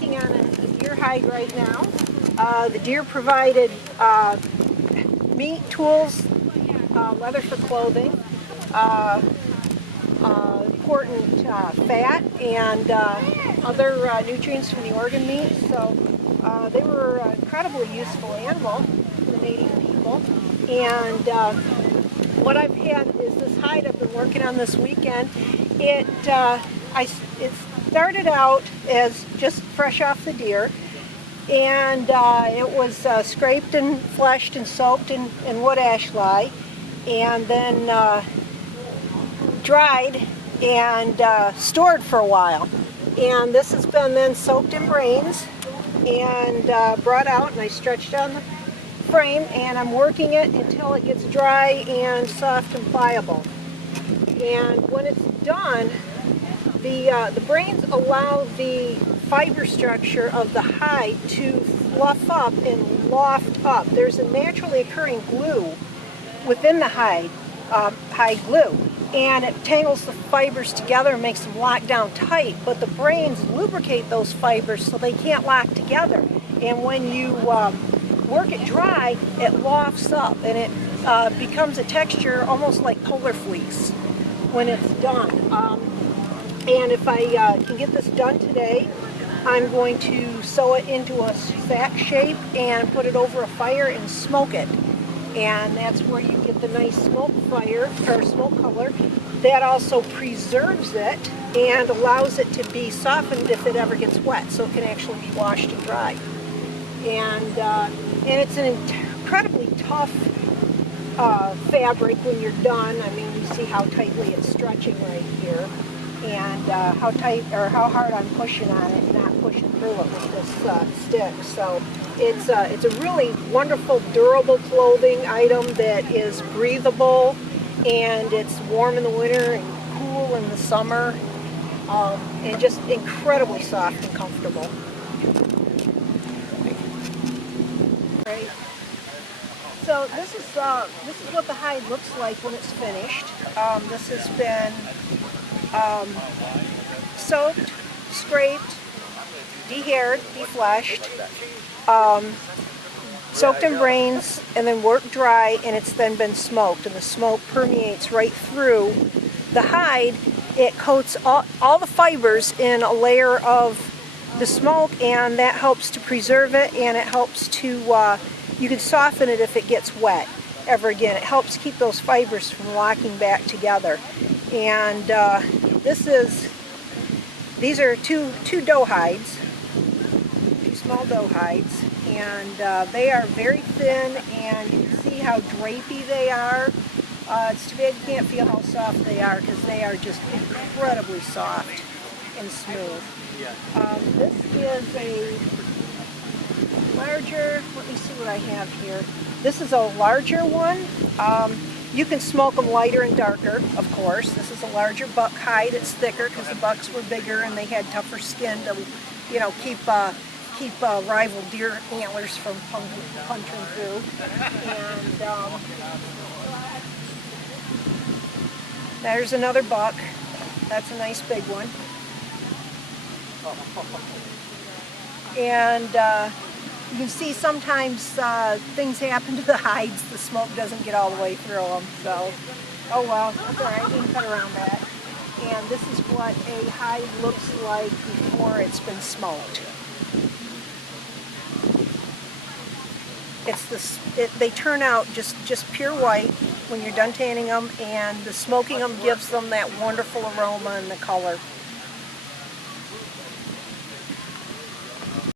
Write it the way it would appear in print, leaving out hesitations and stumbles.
working on a deer hide right now. The deer provided meat, tools, leather for clothing, important fat, and other nutrients from the organ meat. So they were an incredibly useful animal for the native people. And what I've had is this hide I've been working on this weekend. It started out as just fresh off the deer, and it was scraped and fleshed and soaked in wood ash lye, and then dried and stored for a while. And this has been then soaked in brains and brought out, and I stretched on the frame, and I'm working it until it gets dry and soft and pliable. And when it's done, the brains allow the fiber structure of the hide to fluff up and loft up. There's a naturally occurring glue within the hide glue, and it tangles the fibers together and makes them lock down tight, but the brains lubricate those fibers so they can't lock together. And when you work it dry, it lofts up, and it becomes a texture almost like polar fleece when it's done. And if I can get this done today, I'm going to sew it into a sack shape and put it over a fire and smoke it. And that's where you get the nice smoke color. That also preserves it and allows it to be softened if it ever gets wet, so it can actually be washed and dried. And it's an incredibly tough fabric when you're done. I mean, you see how tightly it's stretching right here, and how hard I'm pushing on it and not pushing through it with this stick. So it's a really wonderful, durable clothing item that is breathable, and it's warm in the winter and cool in the summer, and just incredibly soft and comfortable. Right. So this is what the hide looks like when it's finished. This has been soaked, scraped, de-haired, de-fleshed, soaked in brains, and then worked dry, and it's then been smoked, and the smoke permeates right through the hide. It coats all the fibers in a layer of the smoke, and that helps to preserve it, and it helps to you can soften it if it gets wet ever again. It helps keep those fibers from locking back together. And these are two doe hides, two small doe hides, and they are very thin, and you can see how drapey they are. It's too bad you can't feel how soft they are, because they are just incredibly soft and smooth. This is a larger, let me see what I have here. This is a larger one. You can smoke them lighter and darker, of course. This is a larger buck hide. It's thicker because the bucks were bigger and they had tougher skin to, keep rival deer antlers from punching through. And there's another buck. That's a nice big one. And you can see sometimes things happen to the hides. The smoke doesn't get all the way through them. So, oh well, that's all right. You can cut around that. And this is what a hide looks like before it's been smoked. They turn out just pure white when you're done tanning them, and the smoking them gives them that wonderful aroma and the color.